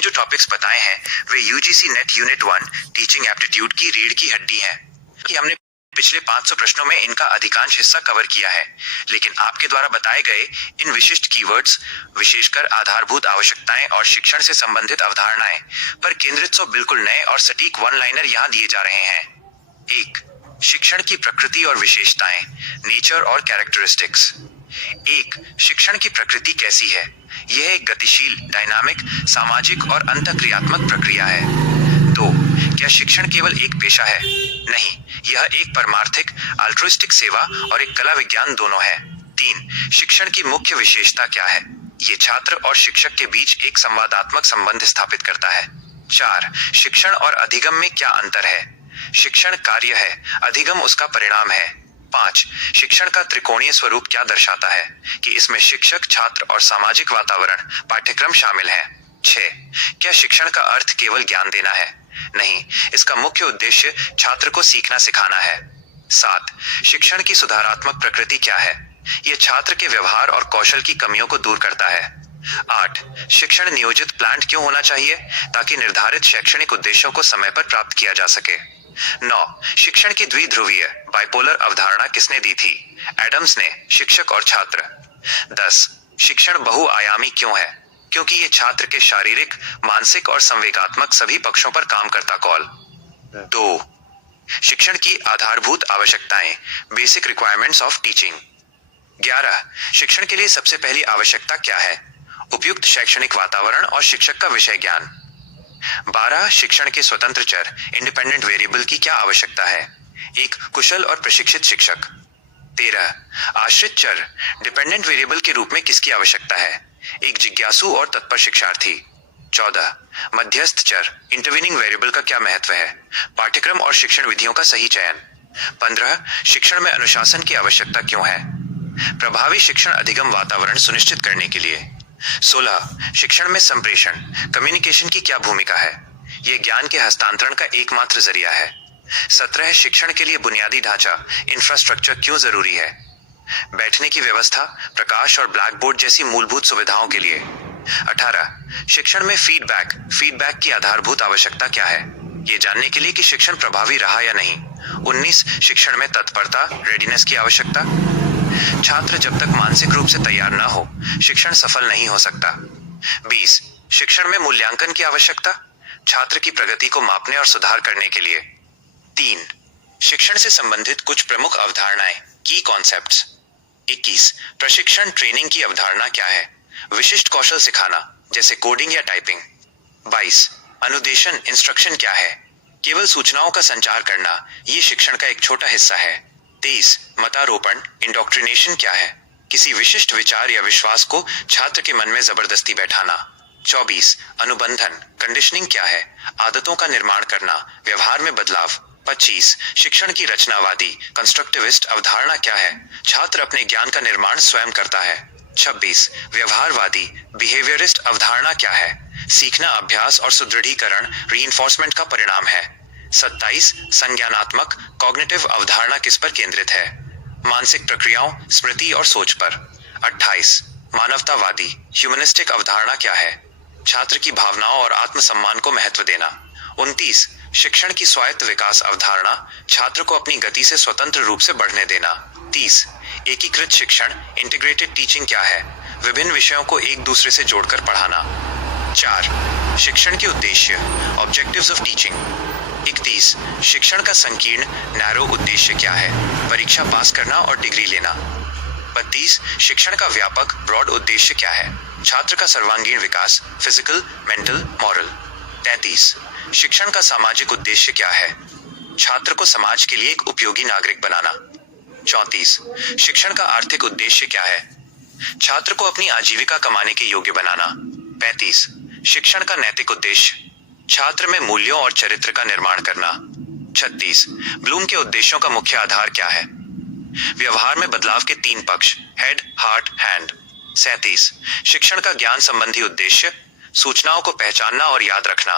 जो टॉपिक्स बताए हैं वे UGC NET unit 1 teaching aptitude की रीढ़ की हड्डी है कि हमने पिछले 500 प्रश्नों में इनका अधिकांश हिस्सा कवर किया है, लेकिन आपके द्वारा बताए गए इन विशिष्ट कीवर्ड्स, विशेषकर आधारभूत आवश्यकताएं और शिक्षण से संबंधित अवधारणाएं पर केंद्रित 100 बिल्कुल नए और सटीक वन लाइनर यहाँ दिए जा रहे हैं। 1. शिक्षण की प्रकृति और विशेषताएं, नेचर और कैरेक्टरिस्टिक्स। 1. शिक्षण की प्रकृति कैसी है? यह एक गतिशील, डायनामिक, सामाजिक और अंतःक्रियात्मक प्रक्रिया है। 2. क्या शिक्षण केवल एक पेशा है? नहीं, यह एक परमार्थिक, अल्ट्रुइस्टिक सेवा और एक कला विज्ञान दोनों है। 3. शिक्षण की मुख्य विशेषता क्या है? ये छात्र और शिक्षक के बीच एक संवादात्मक संबंध स्थापित करता है। 4. शिक्षण और अधिगम में क्या अंतर है? शिक्षण कार्य है, अधिगम उसका परिणाम है। 5. शिक्षण का त्रिकोणीय स्वरूप क्या दर्शाता है कि इसमें शिक्षक, छात्र और सामाजिक वातावरण पाठ्यक्रम शामिल है। 6. क्या शिक्षण का अर्थ केवल ज्ञान देना है? नहीं, इसका मुख्य उद्देश्य छात्र को सीखना सिखाना है। 7. शिक्षण की सुधारात्मक प्रकृति क्या है? यह छात्र के व्यवहार और कौशल की कमियों को दूर करता है। 8. शिक्षण नियोजित प्लान्ड क्यों होना चाहिए ताकि निर्धारित शैक्षणिक उद्देश्यों को समय पर प्राप्त किया जा सके। 9. शिक्षण की द्विध्रुवीय, बाइपोलर अवधारणा किसने दी थी? एडम्स ने, शिक्षक और छात्र। 10. शिक्षण बहुआयामी क्यों है? क्योंकि ये छात्र के शारीरिक, मानसिक और संवेगात्मक सभी पक्षों पर काम करता कौल। 2. शिक्षण की आधारभूत आवश्यकताएं, बेसिक रिक्वायरमेंट्स ऑफ टीचिंग। 11. शिक्षण के लिए सबसे पहली आवश्यकता क्या है? उपयुक्त शैक्षणिक वातावरण और शिक्षक का विषय ज्ञान। 12. शिक्षण के स्वतंत्र चर, इंडिपेंडेंट वेरिएबल की क्या आवश्यकता है? एक कुशल और प्रशिक्षित शिक्षक। 13. आश्रित चर, डिपेंडेंट वेरिएबल के रूप में किसकी आवश्यकता है? एक जिज्ञासु और तत्पर शिक्षार्थी। 14. मध्यस्थ चर, इंटरवीनिंग वेरिएबल का क्या महत्व है? पाठ्यक्रम और शिक्षण विधियों का सही चयन। 15. शिक्षण में अनुशासन की आवश्यकता क्यों है? प्रभावी शिक्षण अधिगम वातावरण सुनिश्चित करने के लिए। 16. शिक्षण में संप्रेषण, कम्युनिकेशन की क्या भूमिका है? यह ज्ञान के हस्तांतरण का एकमात्र जरिया है। 17. शिक्षण के लिए बुनियादी ढांचा, इंफ्रास्ट्रक्चर क्यों जरूरी है? बैठने की व्यवस्था, प्रकाश और ब्लैक बोर्ड जैसी मूलभूत सुविधाओं के लिए। 18. शिक्षण में फीडबैक की आधारभूत आवश्यकता क्या है? ये जानने के लिए कि शिक्षण प्रभावी रहा या नहीं। 19. शिक्षण में तत्परता, रेडीनेस की आवश्यकता। छात्र जब तक मानसिक रूप से तैयार न हो, शिक्षण सफल नहीं हो सकता। 20. शिक्षण में मूल्यांकन की आवश्यकता, छात्र की प्रगति को मापने और सुधार करने के लिए। 3. शिक्षण से संबंधित कुछ प्रमुख अवधारणाएं, की कॉन्सेप्ट्स। 21. प्रशिक्षण ट्रेनिंग की अवधारणा क्या है? विशिष्ट कौशल सिखाना, जैसे कोडिंग या टाइपिंग। 22. अनुदेशन, इंस्ट्रक्शन क्या है? केवल सूचनाओं का संचार करना, ये शिक्षण का एक छोटा हिस्सा है। 23. मतारोपण, इंडोक्ट्रिनेशन क्या है? किसी विशिष्ट विचार या विश्वास को छात्र के मन में जबरदस्ती बैठाना। 24. अनुबंधन, कंडीशनिंग क्या है? आदतों का निर्माण करना, व्यवहार में बदलाव। 25. शिक्षण की रचनावादी, कंस्ट्रक्टिविस्ट अवधारणा क्या है? छात्र अपने ज्ञान का निर्माण स्वयं करता है। 26. व्यवहारवादी, बिहेवियरिस्ट अवधारणा क्या है? सीखना अभ्यास और सुदृढ़ीकरण, रीइंफोर्समेंट का परिणाम है। 27. संज्ञानात्मक, कॉग्निटिव अवधारणा किस पर केंद्रित है? मानसिक प्रक्रियाओं, स्मृति और सोच पर। 28. मानवतावादी, ह्यूमनिस्टिक अवधारणा क्या है? छात्र की भावनाओं और आत्मसम्मान को महत्व देना। 29. शिक्षण की स्वायत्त विकास अवधारणा, छात्र को अपनी गति से स्वतंत्र रूप से बढ़ने देना। 30. एकीकृत शिक्षण, इंटीग्रेटेड टीचिंग क्या है? विभिन्न विषयों को एक दूसरे से जोड़कर पढ़ाना। 4. शिक्षण के उद्देश्य, ऑब्जेक्टिव्स ऑफ टीचिंग। 31. शिक्षण का संकीर्ण, नैरो उद्देश्य क्या है? परीक्षा पास करना और डिग्री लेना। 32. शिक्षण का व्यापक, ब्रॉड उद्देश्य क्या है? छात्र का सर्वांगीण विकास, फिजिकल, मेंटल, मॉरल। 33. शिक्षण का सामाजिक उद्देश्य क्या है? छात्र को समाज के लिए एक उपयोगी नागरिक बनाना। 34. शिक्षण का आर्थिक उद्देश्य क्या है? छात्र को अपनी आजीविका कमाने के योग्य बनाना। 35. शिक्षण का नैतिक उद्देश्य, छात्र में मूल्यों और चरित्र का निर्माण करना। 36. ब्लूम के उद्देश्यों का मुख्य आधार क्या है? व्यवहार में बदलाव के 3 पक्ष, हेड, हार्ट, हैंड। 37. शिक्षण का ज्ञान संबंधी उद्देश्य, सूचनाओं को पहचानना और याद रखना।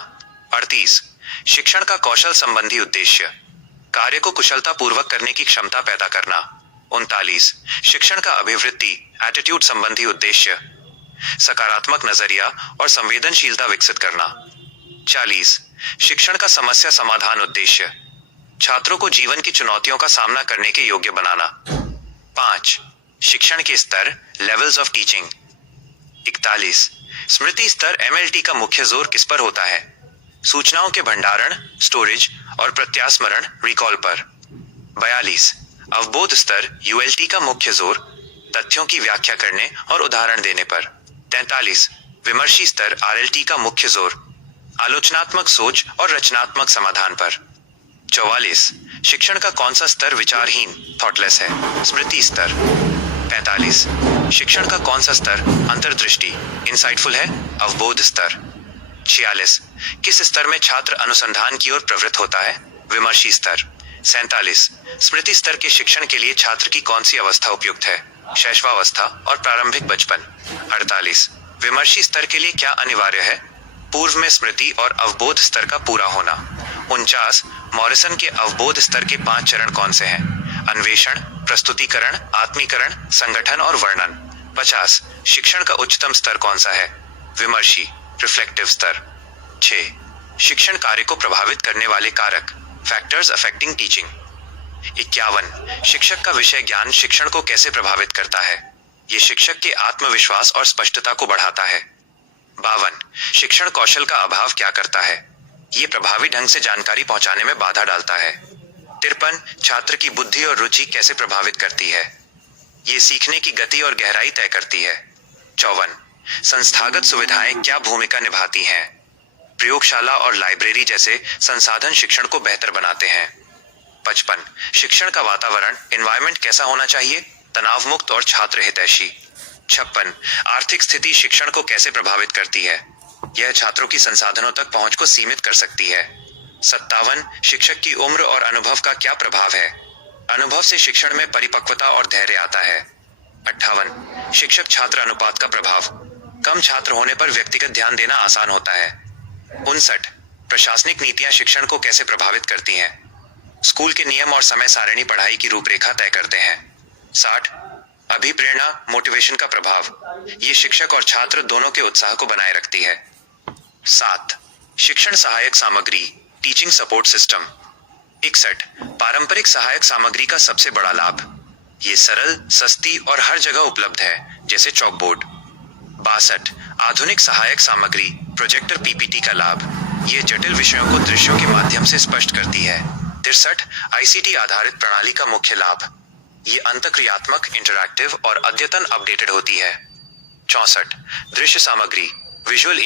38. शिक्षण का कौशल संबंधी उद्देश्य, कार्य को कुशलता पूर्वक करने की क्षमता पैदा करना। 39. शिक्षण का अभिवृत्ति, एटीट्यूड संबंधी उद्देश्य, सकारात्मक नजरिया और संवेदनशीलता विकसित करना। 40 शिक्षण का समस्या समाधान उद्देश्य, छात्रों को जीवन की चुनौतियों का सामना करने के योग्य बनाना। 5 शिक्षण के स्तर लेवल्स ऑफ टीचिंग। 41 स्मृति स्तर MLT का मुख्य जोर किस पर होता है? सूचनाओं के भंडारण, स्टोरेज और प्रत्यास्मरण रिकॉल पर। 42 अवबोध स्तर ULT का मुख्य जोर तथ्यों की व्याख्या करने और उदाहरण देने पर। 43 विमर्शी स्तर RLT का मुख्य जोर आलोचनात्मक सोच और रचनात्मक समाधान पर। 44 शिक्षण का कौन सा स्तर विचारहीन थॉटलेस है? स्मृति स्तर। 45 शिक्षण का कौन सा स्तर अंतर्दृष्टि इंसाइटफुल है? अवबोध स्तर। 46 किस स्तर में छात्र अनुसंधान की ओर प्रवृत्त होता है? विमर्शी स्तर। 47 स्मृति स्तर के शिक्षण के लिए छात्र की कौन सी अवस्था उपयुक्त है? शैशवावस्था और प्रारंभिक बचपन। 48 विमर्शी स्तर के लिए क्या अनिवार्य है? पूर्व में स्मृति और अवबोध स्तर का पूरा होना। 49 मॉरिसन के अवबोध स्तर के 5 चरण कौन से हैं? अन्वेषण, प्रस्तुतिकरण, आत्मीकरण, संगठन और वर्णन। 50 शिक्षण का उच्चतम स्तर कौन सा है? विमर्शी रिफ्लेक्टिव स्तर। 6 शिक्षण कार्य को प्रभावित करने वाले कारक फैक्टर्स अफेक्टिंग टीचिंग। 51 शिक्षक का विषय ज्ञान शिक्षण को कैसे प्रभावित करता है? ये शिक्षक के आत्मविश्वास और स्पष्टता को बढ़ाता है। 52 शिक्षण कौशल का अभाव क्या करता है? ये प्रभावी ढंग से जानकारी पहुंचाने में बाधा डालता है। 53 छात्र की बुद्धि और रुचि कैसे प्रभावित करती है? ये सीखने की गति और गहराई तय करती है। 54 संस्थागत सुविधाएं क्या भूमिका निभाती हैं? प्रयोगशाला और लाइब्रेरी जैसे संसाधन शिक्षण को बेहतर बनाते हैं। 55 शिक्षण का वातावरण एनवायरनमेंट कैसा होना चाहिए? तनाव मुक्त और छात्र हितैषी। 56 आर्थिक स्थिति शिक्षण को कैसे प्रभावित करती है? यह छात्रों की संसाधनों तक पहुंच को सीमित कर सकती है। 57 शिक्षक की उम्र और अनुभव का क्या प्रभाव है? अनुभव से शिक्षण में परिपक्वता और धैर्य आता है। 58 शिक्षक छात्र अनुपात का प्रभाव, कम छात्र होने पर व्यक्तिगत ध्यान देना आसान होता है। 59 प्रशासनिक नीतियां शिक्षण को कैसे प्रभावित करती हैं? स्कूल के नियम और समय सारिणी पढ़ाई की रूपरेखा तय करते हैं। 60 अभिप्रेरणा मोटिवेशन का प्रभाव, ये शिक्षक और छात्र दोनों के उत्साह को बनाए रखती है। 7 शिक्षण सहायक सामग्री टीचिंग सपोर्ट सिस्टम। 61 पारंपरिक सहायक सामग्री का सबसे बड़ा लाभ, ये सरल, सस्ती और हर जगह उपलब्ध है, जैसे चॉकबोर्ड। 62 आधुनिक सहायक सामग्री प्रोजेक्टर PPT का लाभ, ये जटिल विषयों को दृश्यों के माध्यम से स्पष्ट करती है। 63 ICT आधारित प्रणाली का मुख्य लाभ, ये अंतःक्रियात्मक, इंटरैक्टिव और अद्यतन अपडेटेड होती है। 64 दृश्य सामग्री विजुअल